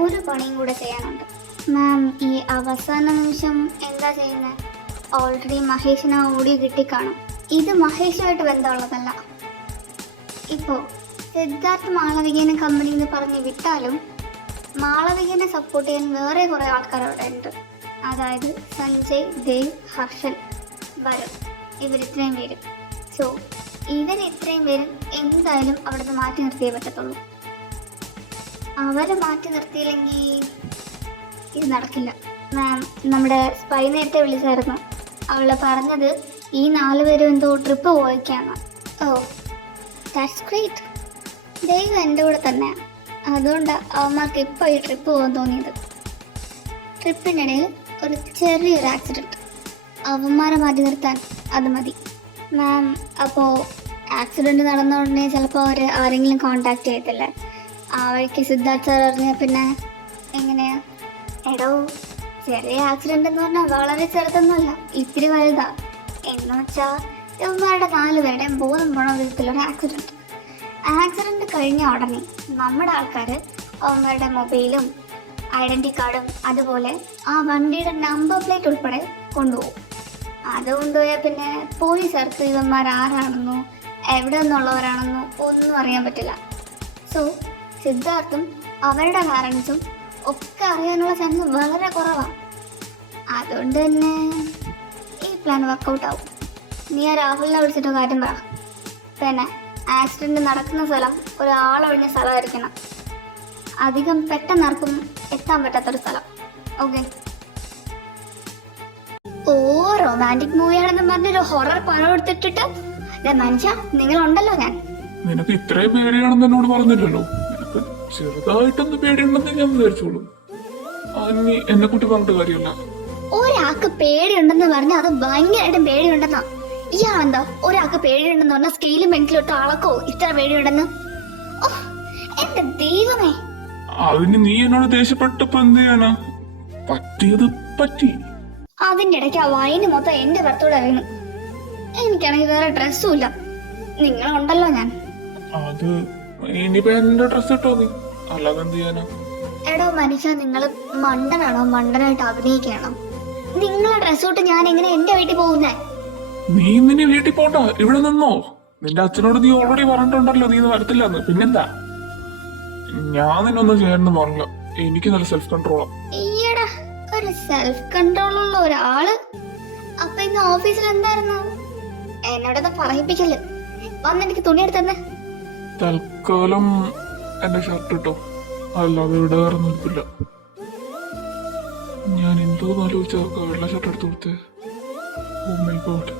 ഒരു പണിയും കൂടെ ചെയ്യാനുണ്ട്. മാം, ഈ അവസാന നിമിഷം എന്താ ചെയ്യുന്നത്? ഓൾറെഡി മഹേഷിന് ഓഡിയോ കിട്ടിക്കാണും. ഇത് മഹേഷുമായിട്ട് ബന്ധമുള്ളതല്ല. ഇപ്പോൾ സിദ്ധാർത്ഥ് മാളവികനെ കമ്പനിയിൽ നിന്ന് പറഞ്ഞ് വിട്ടാലും മാളവികനെ സപ്പോർട്ട് ചെയ്യാൻ വേറെ കുറേ ആൾക്കാർ അവിടെ ഉണ്ട്. അതായത് സഞ്ജയ്, ദേവ്, ഹർഷൻ, വരുൺ, ഇവരിത്രയും പേര്. സോ ഇവരിത്രയും പേരും എന്തായാലും അവിടുന്ന് മാറ്റി നിർത്തിയേ പറ്റത്തുള്ളൂ. അവരെ മാറ്റി നിർത്തിയില്ലെങ്കിൽ ഇത് നടക്കില്ല. മാം, നമ്മുടെ സ്പൈ നേരത്തെ വിളിച്ചായിരുന്നു. അവളെ പറഞ്ഞത് ഈ 4 പേരും എന്തോ ട്രിപ്പ് പോയിക്കാണ്. Oh, that's great. ദൈവം എൻ്റെ കൂടെ തന്നെയാണ്. അതുകൊണ്ട് അവന്മാർക്ക് ഇപ്പോൾ ഈ ട്രിപ്പ് പോകാൻ തോന്നിയത്. ട്രിപ്പിനിടയിൽ ഒരു ചെറിയൊരു ആക്സിഡൻറ്റ്, അവന്മാരെ മാറ്റി നിർത്താൻ അത് മതി. മാം, അപ്പോൾ ആക്സിഡൻറ്റ് നടന്ന ഉടനെ ചിലപ്പോൾ അവർ ആരെങ്കിലും കോണ്ടാക്ട് ചെയ്യത്തില്ലേ? ആ വഴിക്ക് സിദ്ധാർത്ഥ് സാർ അറിഞ്ഞാൽ പിന്നെ എങ്ങനെയാ? എടോ, ചെറിയ ആക്സിഡൻ്റ് എന്ന് പറഞ്ഞാൽ വളരെ ചെറുതൊന്നുമല്ല, ഇത്തിരി വലുതാ. എന്ന് വെച്ചാൽ ഇവന്മാരുടെ 4 പേരുടെയും ബോധം പോണ വിധത്തിലൊരു ആക്സിഡൻറ്റ് കഴിഞ്ഞ ഉടനെ നമ്മുടെ ആൾക്കാർ അവന്മാരുടെ മൊബൈലും ഐഡൻറ്റി കാർഡും അതുപോലെ ആ വണ്ടിയുടെ നമ്പർ പ്ലേറ്റ് ഉൾപ്പെടെ കൊണ്ടുപോകും. അത് കൊണ്ടുപോയാൽ പിന്നെ പോലീസുകാർക്ക് ഇവന്മാർ ആരാണെന്നോ എവിടെ നിന്നുള്ളവരാണെന്നോ ഒന്നും അറിയാൻ പറ്റില്ല. സോ സിദ്ധാർത്ഥും അവരുടെ പാരൻസും ഒക്കെ അറിയാനുള്ള ചാൻസ് വളരെ കുറവാണ്. അതുകൊണ്ട് തന്നെ ഈ പ്ലാൻ വർക്കൗട്ട് ആവും. നീ ആ രാഹുലിനെ വിളിച്ചിട്ട് കാര്യം പറ. പിന്നെ ആക്സിഡൻറ്റ് നടക്കുന്ന സ്ഥലം ഒരാളൊഴിഞ്ഞ സ്ഥലമായിരിക്കണം. അധികം പെട്ടെന്നാർക്കും എത്താൻ പറ്റാത്തൊരു സ്ഥലം. ഓക്കെ? ഓ, റൊമാൻറ്റിക് മൂവിയാണെന്ന് പറഞ്ഞൊരു ഹൊറർ പണം എടുത്തിട്ടിട്ട് മനുഷ്യ നിങ്ങളുണ്ടല്ലോ. നിനക്ക് ഇത്രയും പേടിയാണെന്ന് എന്നോട് പറഞ്ഞില്ലല്ലോ. നിനക്ക് ചെറുതായിട്ടൊന്ന് പേടിയുണ്ടെന്ന് ഞാൻ വിചാരിച്ചോളൂ. എന്നെ കുട്ടി പറഞ്ഞിട്ട് കാര്യമല്ല. ഒരാൾക്ക് പേടിയുണ്ടെന്ന് പറഞ്ഞ അത് ഭയങ്കരമായിട്ടും പേടിയുണ്ടെന്നോ? ഇയാളെന്തോ ഒരാൾക്ക് പേടിയുണ്ടെന്ന് പറഞ്ഞ സ്കെയിലും പെൻസിലും ഇട്ട് അളക്കോ ഇത്ര പേടിയുണ്ടെന്ന്? എന്റെ ദൈവമേ, അതിന് നീ എന്നോട് ദേഷ്യപ്പെട്ടപ്പോ എന്ത് ചെയ്യാനാ? പറ്റിയത് പറ്റി. അതിന്റെ ഇടയ്ക്ക് ആ വൈന് മൊത്തം എന്റെ പുറത്തൂടെ വീണു. എനിക്കാണെങ്കിൽ വേറെ ഡ്രസ്സും ഇല്ല. നിങ്ങളുണ്ടല്ലോ. അത് ഇനിയിപ്പോ എന്റെ ഡ്രസ് ഇട്ടോ നീ, അല്ലാതെ എന്ത് ചെയ്യാനാ? എടോ മനുഷ്യ, നിങ്ങള് മണ്ടനാണോ? മണ്ടനായിട്ട് അഭിനയിക്കണോ? നിങ്ങളെ ഡ്രസ് ഇട്ട് ഞാൻ എങ്ങനെ എന്റെ വീട്ടിൽ പോകുന്നേ? നീ നിന്നെ വീട്ടിൽ പോണ്ട, ഇവിടെ നിന്നോ. നിന്റെ അച്ഛനോട് നീ ഓൾറെഡി പറഞ്ഞിട്ടുണ്ടല്ലോ നീ വരത്തില്ലെന്ന്. പിന്നെന്താ? ഞാൻ നിന്നൊന്നും ചെയ്യാനൊന്നും പറഞ്ഞില്ല. എനിക്ക് നല്ല സെൽഫ് കൺട്രോളാ. ഈയടാ, ഒരു സെൽഫ് കൺട്രോൾ ഉള്ള ഒരാള്. അപ്പൊ ഇന്ന് ഓഫീസിൽ എന്തായിരുന്നു? എന്നോടൊന്ന് പറയിപ്പിക്കല്. വന്നെനിക്ക് തുണി എടുത്തന്നെ. തൽക്കാലം എന്റെ ഷർട്ട് ഇട്ടോ, അല്ലാതെ ഇവിടെ വേറെ നിൽപ്പില്ല. ഞാൻ എന്തോന്ന് ആലോചിച്ചതൊക്കെ വെള്ള ഷർട്ട് എടുത്തു കൊടുത്തേ. Oh my god,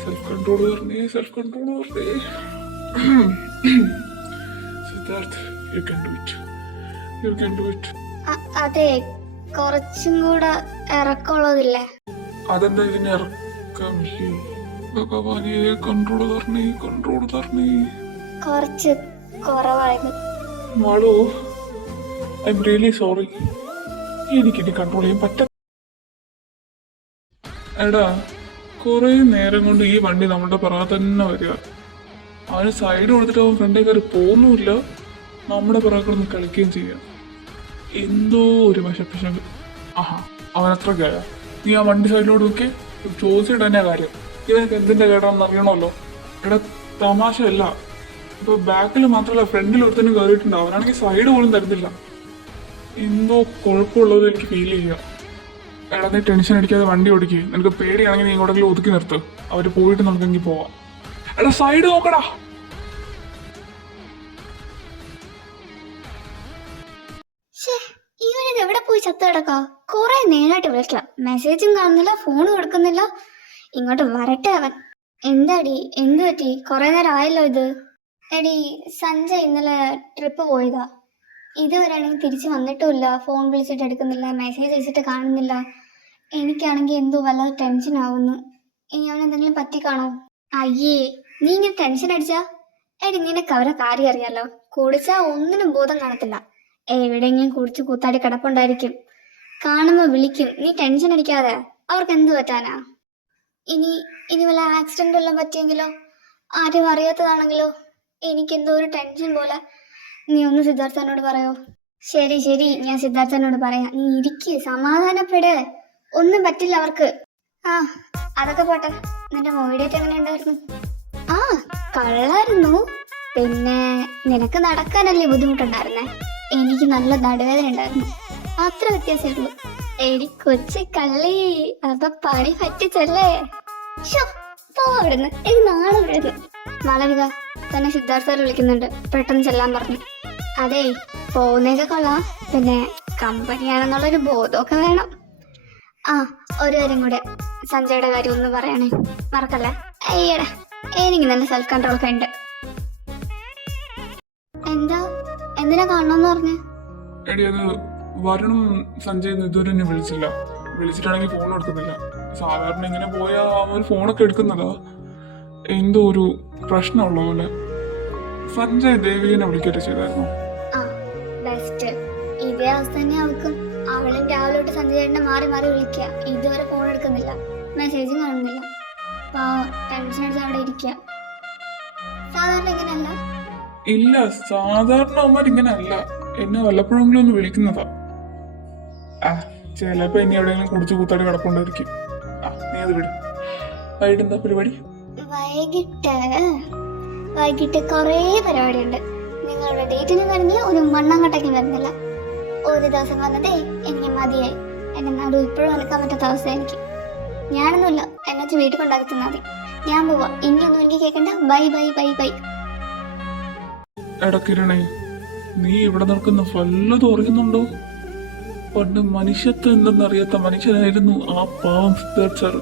self control പറഞ്ഞേ, സെൽഫ് കൺട്രോൾ പറഞ്ഞേ. Siddharth, you can do it, you can do it. അതെ, കുറച്ചും കൂടെ ഇറക്കമുള്ളതില്ലേ? അതെന്താ ഇതിന് ഇറക്കമില്ലേ? ഭഗവാനെ, കൺട്രോൾ തരണേ, കൺട്രോൾ തരണേ. കുറച്ച് കുറവായത്. Malu, I am really sorry. എനിക്കിനി കൺട്രോൾ ചെയ്യാൻ പറ്റ. എടാ, കുറെ നേരം കൊണ്ട് ഈ വണ്ടി നമ്മുടെ പുറകെ തന്നെ വരിക. അവന് സൈഡ് കൊടുത്തിട്ട് അവൻ ഫ്രണ്ടേ കയറി പോകുന്നുമില്ല, നമ്മുടെ പുറകെ കിടന്ന് കളിക്കുകയും ചെയ്യാം. എന്തോ ഒരു വശപ്പിശക്. ആഹാ, അവനത്ര കേട. നീ ആ വണ്ടി സൈഡിലോട്ട് നോക്കി ചോദിച്ചിട്ട് തന്നെ കാര്യം. ഇവനക്ക് എന്തിന്റെ കേടാണെന്ന് അറിയണമല്ലോ. എടാ, തമാശയല്ല. ഇപ്പൊ ബാക്കിൽ മാത്രമല്ല ഫ്രണ്ടിൽ ഒരുത്തനും കയറിയിട്ടുണ്ട്. അവനാണെങ്കിൽ സൈഡ് പോലും തരുന്നില്ല. എന്തോ കുഴപ്പമുള്ളത് എനിക്ക് ഫീൽ ചെയ്യാം. എടാ, നീ ടെൻഷൻ അടിക്കാതെ വണ്ടി ഓടിക്കുക. നിനക്ക് പേടിയാണെങ്കിൽ നീ ഇങ്ങോട്ടെങ്കിലും ഒതുക്കി നിർത്ത്. അവര് പോയിട്ട് നമുക്കെങ്കിൽ പോവാം. എടാ, സൈഡ് നോക്കടാ. ഇവനിത് എവിടെ പോയി ചത്ത കിടക്കാ? കുറെ നേരമായിട്ട് വിളിക്കാം, മെസ്സേജും കാണുന്നില്ല, ഫോൺ കൊടുക്കുന്നില്ല. ഇങ്ങോട്ട് വരട്ടെ അവൻ. എന്താടി, എന്ത് പറ്റി? കുറെ നേരം ആയല്ലോ ഇത്. എടി, സഞ്ജയ് ഇന്നലെ ട്രിപ്പ് പോയതാ. ഇതുവരെയാണെങ്കിൽ തിരിച്ചു വന്നിട്ടുമില്ല. ഫോൺ വിളിച്ചിട്ട് എടുക്കുന്നില്ല, മെസ്സേജ് അയച്ചിട്ട് കാണുന്നില്ല. എനിക്കാണെങ്കിൽ എന്തോ വല്ലാതെ ടെൻഷൻ ആവുന്നു. ഇനി അവൻ എന്തെങ്കിലും പറ്റിക്കാണോ? അയ്യേ, നീ ഇങ്ങനെ ടെൻഷൻ അടിച്ചാ? എടി, നിനക്ക് അവരെ കാര്യം അറിയാലോ. കുടിച്ചാ ഒന്നിനും ബോധം കാണത്തില്ല. എവിടെയെങ്കിലും കുടിച്ച് കൂത്താടി കിടപ്പുണ്ടായിരിക്കും. കാണുമ്പോ വിളിക്കും. നീ ടെൻഷൻ അടിക്കാതെ. അവർക്ക് എന്ത് പറ്റാനാ? ഇനി വല്ല ആക്സിഡന്റ് വല്ലതും പറ്റിയെങ്കിലോ? ആരും അറിയാത്തതാണെങ്കിലോ? എനിക്കെന്തോ ഒരു ടെൻഷൻ പോലെ. നീ ഒന്ന് സിദ്ധാർത്ഥനോട് പറയോ? ശരി ശരി, ഞാൻ സിദ്ധാർത്ഥനോട് പറയാം. നീ ഇരിക്ക്, സമാധാനപ്പെട്. ഒന്നും പറ്റില്ല അവർക്ക്. ആ അതൊക്കെ പോട്ടെ, നിന്റെ മൂവി ഡേറ്റ് എങ്ങനെ ഉണ്ടായിരുന്നു? ആ കള്ളായിരുന്നു. പിന്നെ നിനക്ക് നടക്കാനല്ലേ ബുദ്ധിമുട്ടുണ്ടായിരുന്നേ, എനിക്ക് നല്ല നടുവേദന ഉണ്ടായിരുന്നു. അത്ര വ്യത്യാസമേ ഉള്ളൂ. എടി കൊച്ചു കള്ളി, അപ്പൊ പണി പറ്റിച്ചല്ലേ. പോ അവിടുന്ന്, എനിക്ക് നാളെ വരുന്നു. മാളവിക, തന്നെ സിദ്ധാർത്ഥ സാർ വിളിക്കുന്നുണ്ട്, പെട്ടെന്ന് ചെല്ലാൻ പറഞ്ഞു. അതേ, പോകുന്നതൊക്കെ കൊള്ളാം, പിന്നെ കമ്പനിയാണെന്നുള്ളൊരു ബോധമൊക്കെ വേണം. ആ ഒരു കാര്യം കൂടെ, സഞ്ജയുടെ കാര്യം ഒന്ന് പറയണേ, മറക്കല്ലേ. അയ്യടാ, എനിക്ക് നല്ല സെൽഫ് കൺട്രോൾ ഒക്കെ ഉണ്ട്. എന്താ, എന്തിനാ കാണണമെന്ന് പറഞ്ഞേ? എടി അത് വരുണും സഞ്ജയ് ഇതുവരെ എന്നെ വിളിച്ചില്ല. വിളിച്ചിട്ടാണെങ്കിൽ ഫോൺ എടുക്കുന്നില്ല. സാധാരണ ഇങ്ങനെ പോയാൽ അവർ ഫോണൊക്കെ എടുക്കുന്നതാ. എന്തോ ഒരു പ്രശ്നമുള്ള പോലെ. സഞ്ജയ് ദേവികനെ വിളിക്കട്ടെ ചെയ്തായിരുന്നു. ആ ബെസ്റ്റ്. ഇതേ അവസ്ഥ തന്നെ അവൾക്കും. അവളും രാവിലെ തൊട്ട് സഞ്ജയേട്ടനെ മാറി മാറി വിളിക്കുക, ഇതുവരെ ഫോൺ എടുക്കുന്നില്ല, മെസ്സേജും കാണുന്നില്ല. ടെൻഷൻ അടിച്ച് അവിടെ ഇരിക്കുക. സാധാരണ ഇങ്ങനെയല്ല. ഇല്ല, സാധാരണ അവന്മാർ ഇങ്ങനെ അല്ല. എന്നെ വല്ലപ്പോഴെങ്കിലും ഒന്ന് വിളിക്കുന്നതാ. ചിലപ്പോ ഇനി എവിടെയെങ്കിലും കുടിച്ചു കൂത്താടി കിടക്കൊണ്ടിരിക്കും. നീ അത് വിടും. വൈകിട്ട് എന്താ പരിപാടി? വൈകിട്ട് കൊറേ പരിപാടിയുണ്ട്. നിങ്ങളുടെ ഡേറ്റിന് വരുന്നില്ല, ഒരു മണ്ണാങ്കട്ടയ്ക്കും വരുന്നില്ല. ഒരു ദിവസം വന്നതേ എനിക്ക് മതിയായി. എന്നെ നടു ഇപ്പോഴും നടക്കാൻ പറ്റാത്ത അവസ്ഥ എനിക്ക്. ഞാനൊന്നുമില്ല, എന്നെ വെച്ച് വീട്ടിൽ കൊണ്ടാക്കി തന്നാൽ മതി. ഞാൻ പോവാ, ഇനിയൊന്നും എനിക്ക് കേൾക്കണ്ട. Bye bye bye bye. എടക്കിരണേ, നീ ഇവിടെ നിൽക്കുന്ന വല്ലതും അറിയുന്നുണ്ടോ? പണ്ട് മനുഷ്യത്വം എന്തെന്നറിയാത്ത മനുഷ്യനായിരുന്നു ആ പാവം സിദ്ധാർത്ഥ് സാർ.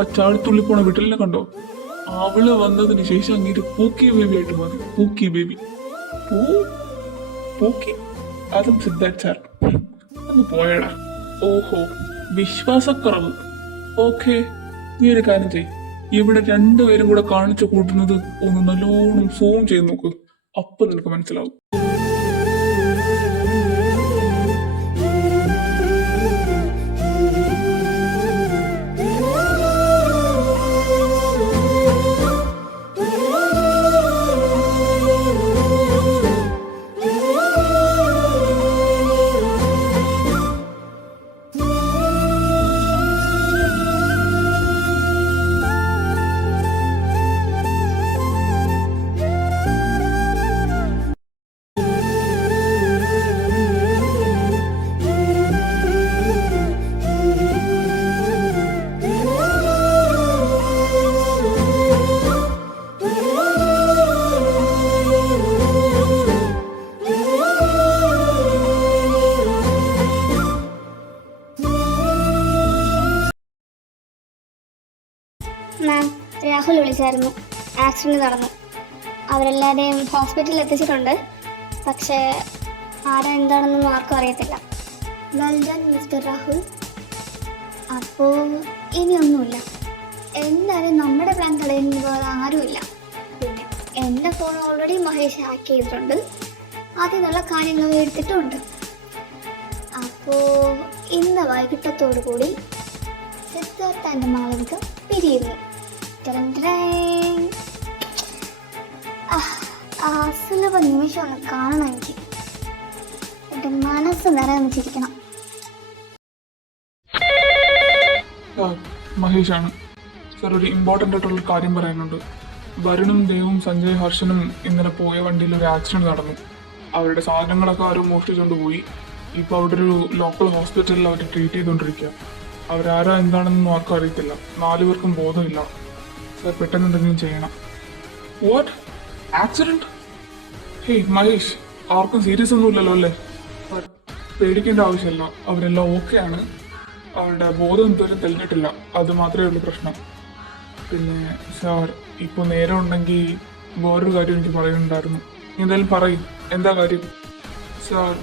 ആ ചാടിത്തുള്ളി പോണ വീട്ടിലെ കണ്ടോ? അവള് വന്നതിന് ശേഷം അങ്ങേര് പൂക്കി ബേബി ആയിട്ട് മാറി. പൂക്കി ബേബി, പൂക്കി, അതും സിദ്ധാർത്ഥ് സാർ. ഒന്ന് പോയടാ. ഓഹോ, വിശ്വാസക്കുറവ്. ഓക്കെ, നീ ഒരു കാര്യം ചെയ്. ഇവിടെ രണ്ടുപേരും കൂടെ കാണിച്ചു കൂട്ടുന്നത് ഒന്ന് നല്ലോണം സൂം ചെയ്ത് നോക്ക്. അപ്പൊ നിനക്ക് മനസ്സിലാവും. മാം, രാഹുൽ വിളിച്ചായിരുന്നു. ആക്സിഡന്റ് നടന്നു. അവരെല്ലാവരെയും ഹോസ്പിറ്റലിൽ എത്തിച്ചിട്ടുണ്ട്. പക്ഷേ ആരാ എന്താണെന്നൊന്നും ആർക്കും അറിയത്തില്ല. Well done mister Rahul. അപ്പോൾ ഇനിയൊന്നുമില്ല. എന്തായാലും നമ്മുടെ പ്ലാൻ കളയുന്നത് ആരുമില്ല. പിന്നെ എൻ്റെ ഫോൺ ഓൾറെഡി മഹേഷ് ഹാക്ക് ചെയ്തിട്ടുണ്ട്. അതിനുള്ള കാര്യങ്ങൾ എടുത്തിട്ടുമുണ്ട്. അപ്പോൾ ഇന്ന് വൈകിട്ടത്തോടു കൂടി സിദ്ധാർത്ഥ ആൻഡ് മാളവിക പിരിയുന്നു. സുലഭ നിമിഷം ഒന്ന് കാണണം എനിക്ക്. എന്റെ മനസ്സ് നിറഞ്ഞിരിക്കണം. മഹേഷാണ് സാർ. ഒരു ഇമ്പോർട്ടൻ്റ് ആയിട്ടുള്ള കാര്യം പറയാനുണ്ട്. വരുണും ദേവും സഞ്ജയ് ഹർഷനും ഇന്നലെ പോയ വണ്ടിയിൽ ഒരു ആക്സിഡന്റ് നടന്നു. അവരുടെ സാധനങ്ങളൊക്കെ ആരും മോഷ്ടിച്ചുകൊണ്ട് പോയി. ഇപ്പോൾ അവിടെ ഒരു ലോക്കൽ ഹോസ്പിറ്റലിൽ അവർ ട്രീറ്റ് ചെയ്തുകൊണ്ടിരിക്കുക. അവരാരാ എന്താണെന്നൊന്നും ആർക്കും അറിയത്തില്ല. 4 പേർക്കും ബോധമില്ല. സാർ പെട്ടെന്ന് എന്തെങ്കിലും ചെയ്യണം. What, accident? ഹേയ് മഹേഷ്, ആർക്കും സീരിയസ് ഒന്നുമില്ലല്ലോ അല്ലേ? പേടിക്കേണ്ട ആവശ്യമില്ല, അവരെല്ലാം ഓക്കെ ആണ്. അവരുടെ ബോധം ഇതുവരെ തെളിഞ്ഞിട്ടില്ല, അത് മാത്രമേ ഉള്ളൂ പ്രശ്നം. പിന്നെ സാർ, ഇപ്പോൾ നേരം ഉണ്ടെങ്കിൽ വേറൊരു കാര്യം എനിക്ക് പറയുന്നുണ്ടായിരുന്നു. നീ എന്തായാലും പറയും, എന്താ കാര്യം? സാർ,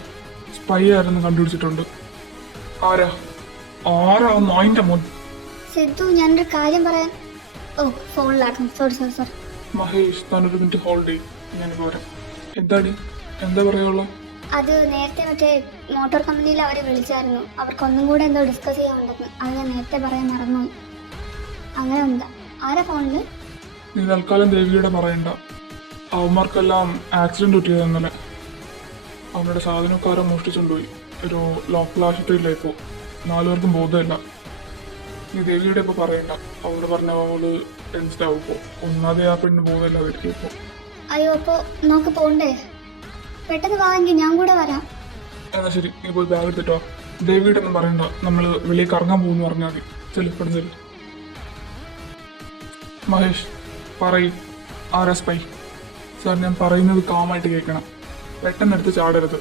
സ്പൈ ആരെന്ന് കണ്ടുപിടിച്ചിട്ടുണ്ട്. ആരാ നായിന്റെ മോൻ? സിദ്ധു, ഞാനൊരു കാര്യം പറയാൻ. ഓ, ഫോണിലായിരുന്നു. സോറി. മഹേഷ്, താനൊരു മിനിറ്റ് ഹോൾഡ് ചെയ്യും, ഞാൻ പറയാം. എന്താ പറയുള്ളൂ? അത് നേരത്തെ മറ്റേ മോട്ടോർ കമ്പനിയിൽ അവർ വിളിച്ചായിരുന്നു. അവർക്കൊന്നും കൂടെ എന്തോ ഡിസ്കസ് ചെയ്യാനുണ്ടെന്ന്. അത് ഞാൻ നേരത്തെ പറയാൻ മറന്നു. അങ്ങനെ എന്താ? ആരാ ഫോണില്? നീ തൽക്കാലം ദേവിയുടെ പറയണ്ട. അവന്മാർക്കെല്ലാം ആക്സിഡന്റ് പറ്റിയതെന്നല്ലേ. അവനുടെ സാധനക്കാരെ മോഷ്ടിച്ചുകൊണ്ടുപോയി. ഒരു ലോക്കൽ ആശുപത്രിയിലായി ഇപ്പോൾ. 4 പേർക്കും ബോധമില്ല. നീ ദേവിയുടെ ഇപ്പോൾ പറയണ്ട. അവളോട് പറഞ്ഞ അവള് ടെൻഷൻ ആവും ഇപ്പോൾ. ഒന്നാതെ ആ പെണ്ണ് ബോധമില്ലാതിരിക്കും ഇപ്പോൾ. അയ്യോ അപ്പോൾ നമുക്ക് പോണ്ടേ? പെട്ടെന്ന് വാങ്ങി, ഞാൻ കൂടെ വരാം. എന്നാൽ ശരി, നീ പോയി ബാഗ് എടുത്തിട്ടോ. ദേവിയുടെ ഒന്നും പറയണ്ട. നമ്മൾ വെളിയിൽ കറങ്ങാൻ പോകുന്നു പറഞ്ഞാൽ മതി. ചെല്ലപ്പെടും. മഹേഷ് പറയ്, ആരാ സ്പൈ? സാർ, ഞാൻ പറയുന്നത് കാമായിട്ട് കേൾക്കണം. പെട്ടെന്നെടുത്ത് ചാടരുത്.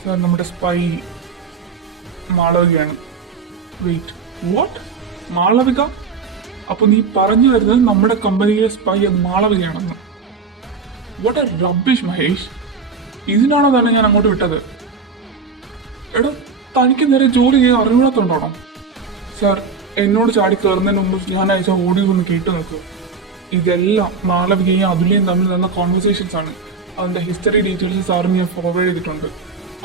സാർ, നമ്മുടെ സ്പൈ മാളവികയാണ്. Wait, what? മാളവിക? അപ്പൊ നീ പറഞ്ഞു വരുന്നത് നമ്മുടെ കമ്പനിയിലെ സ്പൈ മാളവികയാണെന്ന്? What a rubbish Mahesh. ഇതിനാണോ തന്നെ ഞാൻ അങ്ങോട്ട് വിട്ടത്? എടാ, തനിക്ക് നേരെ ജോലി ചെയ്യാൻ അറിഞ്ഞൂടാത്തോണ്ടാണോ? സാർ, എന്നോട് ചാടി കയറുന്നതിന് മുമ്പ് ഞാൻ അയച്ച ഓഡിയോ ഒന്ന് കേട്ടു നോക്കുക. ഇതെല്ലാം മാളവികയും അതുല്യം തമ്മിൽ നടന്ന കോൺവെർസേഷൻസ് ആണ്. അതിന്റെ ഹിസ്റ്ററി ഡീറ്റെയിൽസ് സാറിന് ഞാൻ ഫോർവേഡ് ചെയ്തിട്ടുണ്ട്.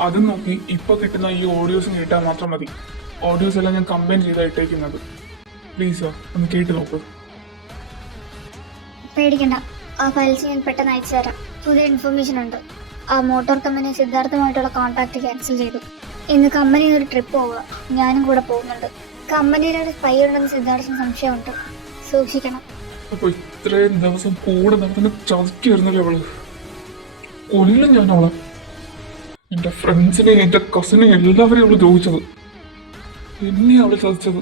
അതും നോക്കി ഇപ്പൊ കിട്ടുന്ന ഈ ഓഡിയോസും കേട്ടാൽ മാത്രം മതി. ഓഡിയോസ് എല്ലാം ഞാൻ കമ്പൈൻ ചെയ്താണ് ഇട്ടേക്കുന്നത്. പ്ലീസ് സാർ, ഒന്ന് കേട്ട് നോക്കൂ. പേടിക്കണ്ട, ആ ഫയൽസ് ഞാൻ പെട്ടെന്ന് അയച്ചു തരാം. പുതിയ ഇൻഫർമേഷൻ ഉണ്ട്. ആ മോട്ടോർ കമ്പനി സിദ്ധാർത്ഥമായിട്ടുള്ള കോൺട്രാക്ട് ക്യാൻസൽ ചെയ്തു. ഇന്ന് കമ്പനിയിൽ ഒരു ട്രിപ്പ് പോവുക. ഞാനും കൂടെ പോകുന്നുണ്ട്. കമ്പനിയിൽ ഒരു സ്പൈ ഉണ്ടെന്ന് സിദ്ധാർത്ഥന് സംശയമുണ്ട്. സൂക്ഷിക്കണം. അപ്പൊ ഇത്രയും ദിവസം കൂടെ നടത്തുന്ന ചതിക്ക് വരുന്നല്ലേ അവള്? കൊല്ലും ഞാൻ അവളെ. എന്റെ ഫ്രണ്ട്സിനെ, എന്റെ കസിനെ എല്ലാവരെയും അവള് ചോദിച്ചത്. എന്നെ അവള് ചതിച്ചത്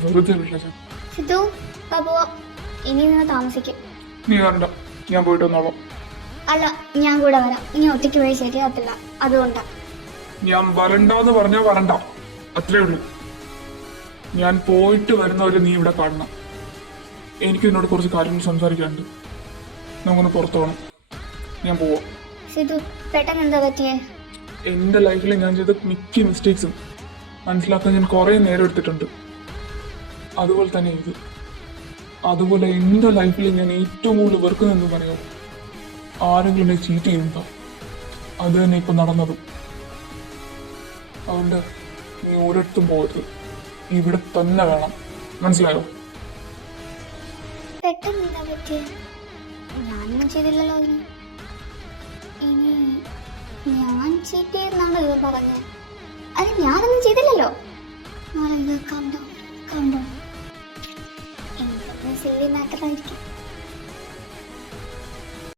വെറുതെ വിളില്ല ഞാൻ. സിദ്ധു, ബാബു, ഇനി നിന്ന് താമസിക്കും. നീ വരണ്ട, ഞാൻ പോയിട്ട് വന്നോളാം. അല്ല, ഞാൻ കൂടെ വരാം. ഇനി ഒറ്റയ്ക്ക് പോയി ശരിയാകത്തില്ല, അതുകൊണ്ടാ. ഞാൻ വരണ്ടെന്ന് പറഞ്ഞാൽ വരണ്ട, അത്രേ ഉള്ളൂ. ഞാൻ പോയിട്ട് വരുന്നവരെ നീ ഇവിടെ കാണണം. എനിക്ക് നിന്നോട് കുറച്ച് കാര്യങ്ങൾ സംസാരിക്കാനുണ്ട്. നമുക്കൊന്ന് പുറത്തു പോകണം. ഞാൻ പോവാം. സിദ്ധു, പെട്ടെന്ന് എന്താ പറ്റിയേ? എൻ്റെ ലൈഫിൽ ഞാൻ ചെയ്ത മിക്ക മിസ്റ്റേക്സും മനസ്സിലാക്കാൻ ഞാൻ കുറേ നേരം എടുത്തിട്ടുണ്ട്. അതുപോലെ തന്നെ ഇത്. അതുപോലെ എൻ്റെ ലൈഫിൽ ഞാൻ ഏറ്റവും കൂടുതൽ വെറുക്കുന്നതെന്ന് പറയുമോ? ആരെങ്കിലും എന്നെ ചീറ്റ് ചെയ്യുന്നുണ്ടോ? അത് തന്നെ ഇപ്പം നടന്നത്. അതുകൊണ്ട് നീ ഒരിടത്തും പോകരുത്. ഇവിടെ തന്നെ വേണം. മനസ്സിലായോ? പെട്ടെന്ന് എന്താ പറ്റിയേ? ഞാനൊന്നും ചെയ്തില്ലല്ലോ അതിന്. ഇനി ഞാൻ ചീറ്റ് ചെയ്യുന്നാണോ ഇത് പറഞ്ഞത്? അത് ഞാനൊന്നും ചെയ്തില്ലല്ലോ. നാളെ ഇത് കണ്ടോ കണ്ടോ, എനിക്കൊന്നും സീരിയസ് മാറ്ററായിരിക്കും.